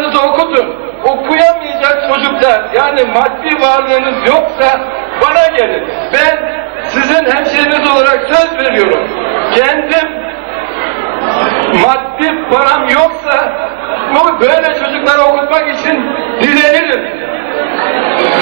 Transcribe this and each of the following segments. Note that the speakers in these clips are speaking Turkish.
çocuklarınızı okutun. Okuyamayacak çocuklar yani maddi varlığınız yoksa bana gelin. Ben sizin hemşehriniz olarak söz veriyorum. Kendim maddi param yoksa bu böyle çocukları okutmak için dilenirim.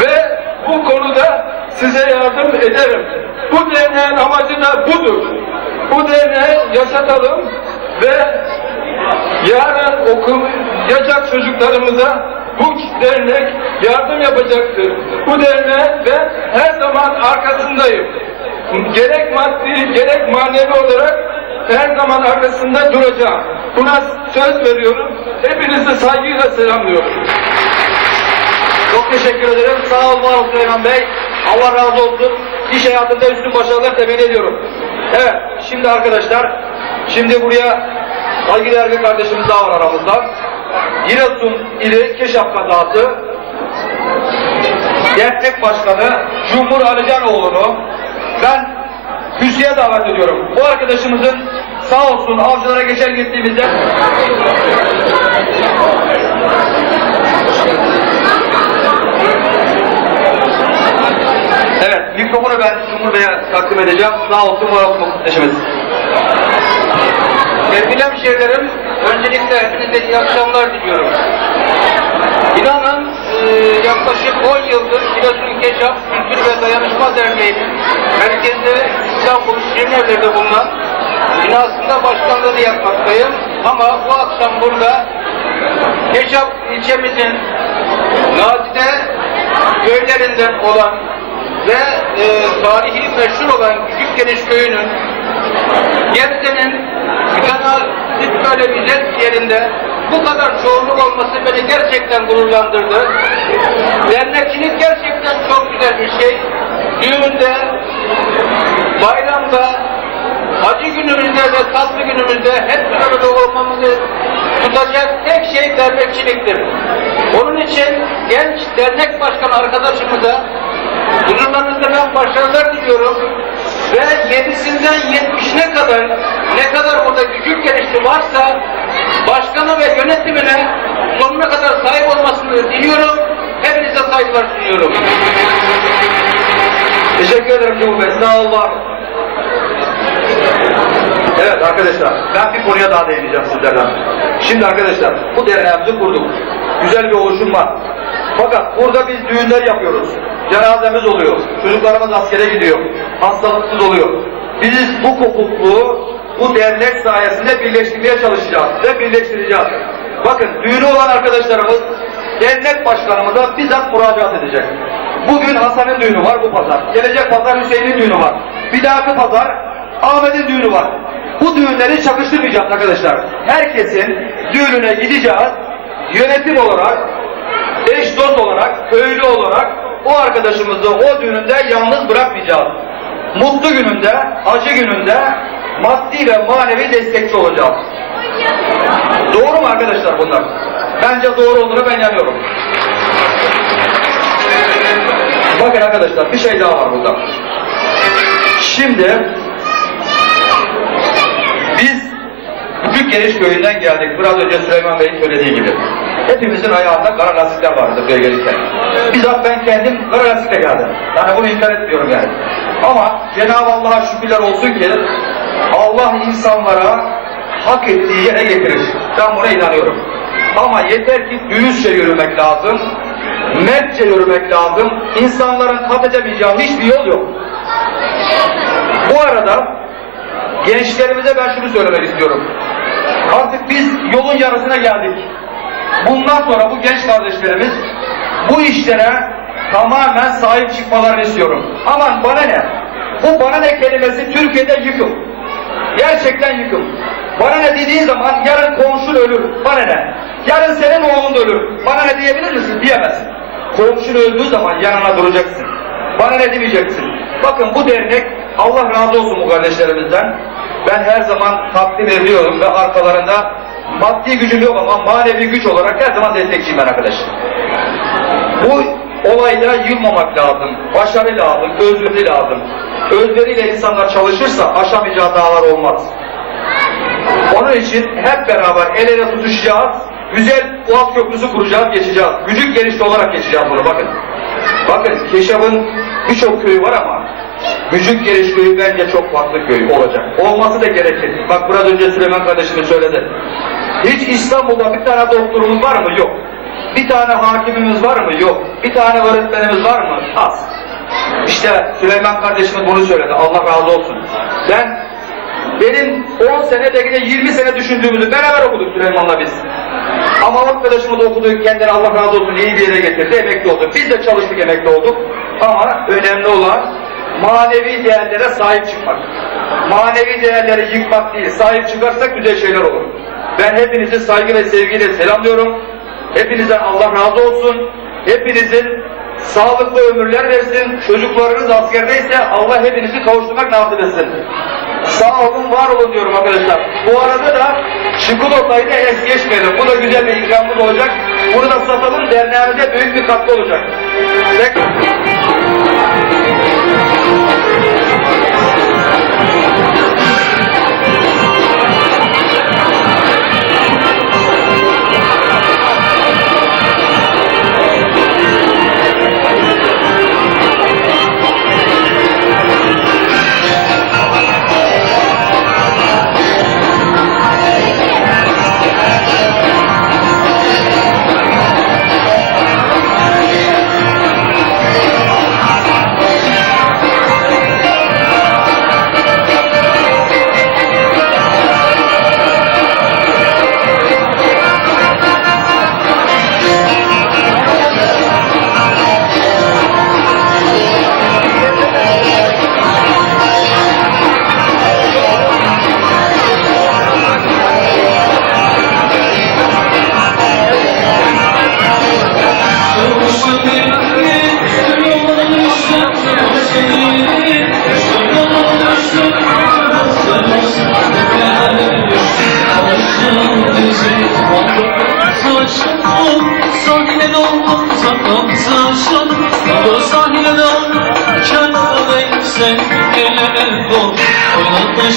Ve bu konuda size yardım ederim. Bu derneğin amacı da budur. Bu derneği yaşatalım ve yarın okuyacak çocuklarımıza bu dernek yardım yapacaktır. Bu derneğe ben her zaman arkasındayım. Gerek maddi gerek manevi olarak her zaman arkasında duracağım. Buna söz veriyorum. Hepinizi saygıyla selamlıyorum. Çok teşekkür ederim. Sağ olun, var olun Süleyman Bey. Allah razı olsun. İş hayatında üstün başarılar temin ediyorum. Evet, şimdi arkadaşlar, şimdi buraya saygıdeğer bir kardeşimiz daha var aramızda. Giresun ili Keşaf kazası Dernek Başkanı Cumhur Alicanoğlu'nu ben kürsüye davet ediyorum. Bu arkadaşımızın sağ olsun avcılara geçen gittiğimizde Evet, mikrofonu ben Cumhur Bey'e takdim edeceğim. Sağ olsun, var olsun kardeşimiz. Sevgili hemşehrilerim, öncelikle hepinize iyi akşamlar diliyorum. İnanın e, yaklaşık 10 yıldır Giresun Keşaf Kültür ve Dayanışma Derneği'nin merkezde İstanbul Şirinevler'de bulunan binasında başkanlığını yapmaktayım. Ama bu akşam burada Keşaf ilçemizin nadide köylerinden olan ve e, tarihi meşhur olan Küçük Geniş Köyü'nün Gebze'nin mütenasit böyle bir yerinde bu kadar çoğunluk olması beni gerçekten gururlandırdı. Dernekçilik gerçekten çok güzel bir şey. Düğünde, bayramda, acı günümüzde ve tatlı günümüzde hep bir arada olmamızı tutacak tek şey dernekçiliktir. Onun için genç dernek başkanı arkadaşımıza huzurlarınızda ben başarılar diliyorum ve yedisinden yetmişine kadar ne kadar burada küçük gelişti varsa başkanı ve yönetimine sonuna kadar sahip olmasını diliyorum. Hepinize saygılar sunuyorum. Teşekkür ederim Cumhur Bey. Sağ olun. var olun. Evet arkadaşlar, ben bir konuya daha değineceğim sizlerden. Şimdi arkadaşlar, bu derneğimizi kurduk. Güzel bir oluşum var. Fakat burada biz düğünler yapıyoruz. Cenazemiz oluyor. Çocuklarımız askere gidiyor. Hastalıksız oluyor. Biz bu kopukluğu bu dernek sayesinde birleştirmeye çalışacağız ve birleştireceğiz. Bakın düğünü olan arkadaşlarımız dernek başkanımıza bizzat müracaat edecek. Bugün Hasan'ın düğünü var bu pazar. Gelecek pazar Hüseyin'in düğünü var. Bir dahaki pazar Ahmet'in düğünü var. Bu düğünleri çakıştırmayacağız arkadaşlar. Herkesin düğününe gideceğiz. Yönetim olarak, eş dost olarak, köylü olarak o arkadaşımızı o düğününde yalnız bırakmayacağız. Mutlu gününde, acı gününde maddi ve manevi destekçi olacağız. Doğru mu arkadaşlar bunlar? Bence doğru olduğunu ben inanıyorum. Bakın arkadaşlar bir şey daha var burada. Şimdi biz Küçük Geniş Köyü'nden geldik. Biraz önce Süleyman Bey'in söylediği gibi. Hepimizin ayağında kara lastikler vardı buraya gelirken. Bizzat ben kendim kara lastikle geldim. Yani bunu inkar etmiyorum yani. Ama Cenab-ı Allah'a şükürler olsun ki Allah insanlara hak ettiği yere getirir. Ben buna inanıyorum. Ama yeter ki dürüstçe yürümek lazım. Mertçe yürümek lazım. İnsanların kat edemeyeceği hiçbir yol yok. Bu arada gençlerimize ben şunu söylemek istiyorum. Artık biz yolun yarısına geldik. Bundan sonra bu genç kardeşlerimiz bu işlere tamamen sahip çıkmalarını istiyorum. Aman bana ne? Bu bana ne kelimesi Türkiye'de yıkım. Gerçekten yıkım. Bana ne dediğin zaman yarın komşun ölür. Bana ne? Yarın senin oğlun da ölür. Bana ne diyebilir misin? Diyemezsin. Komşun öldüğü zaman yanına duracaksın. Bana ne demeyeceksin. Bakın bu dernek Allah razı olsun bu kardeşlerimizden. Ben her zaman takdim ediyorum ve arkalarında maddi gücüm yok ama manevi güç olarak her zaman destekçiyim ben arkadaşım. Bu olayda yılmamak lazım, başarı lazım, özveri lazım. Özveriyle insanlar çalışırsa aşamayacağı dağlar olmaz. Onun için hep beraber el ele tutuşacağız güzel Boğaz Köprüsü kuracağız, geçeceğiz. Müzik gelişti olarak geçeceğiz bunu bakın. Bakın Keşaf'ın birçok köyü var ama Müzik Geliş Köyü bence çok farklı köy olacak. Olması da gerekir. Bak biraz önce Süleyman kardeşimiz söyledi. Hiç İstanbul'da bir tane doktorumuz var mı? Yok. Bir tane hakimimiz var mı? Yok. Bir tane öğretmenimiz var mı? Az. İşte Süleyman kardeşimiz bunu söyledi. Allah razı olsun. Ben benim 10 sene de yine 20 sene düşündüğümüzü beraber okuduk Süleyman'la biz. Ama arkadaşımız okudu, kendini Allah razı olsun iyi bir yere getirdi, emekli oldu. Biz de çalıştık, emekli olduk. Ama önemli olan manevi değerlere sahip çıkmak. Manevi değerleri yıkmak değil, sahip çıkarsak güzel şeyler olur. Ben hepinizi saygı ve sevgiyle selamlıyorum. Hepinizden Allah razı olsun. Hepinizin sağlıklı ömürler versin. Çocuklarınız askerdeyse Allah hepinizi kavuşturmak nasip etsin. Sağ olun, var olun diyorum arkadaşlar. Bu arada da çikolatayı da es geçmeyelim. Bu da güzel bir ikramımız olacak. Bunu da satalım, derneğimize büyük bir katkı olacak. Tek-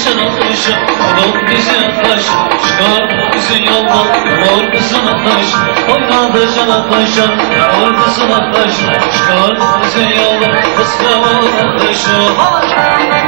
Başına taşı Oynat bize taş Çıkar bizi yoldan Vur kızına taş Oynat başına taşı Vur kızına taş Çıkar bizi yoldan Kızına taşı Kestim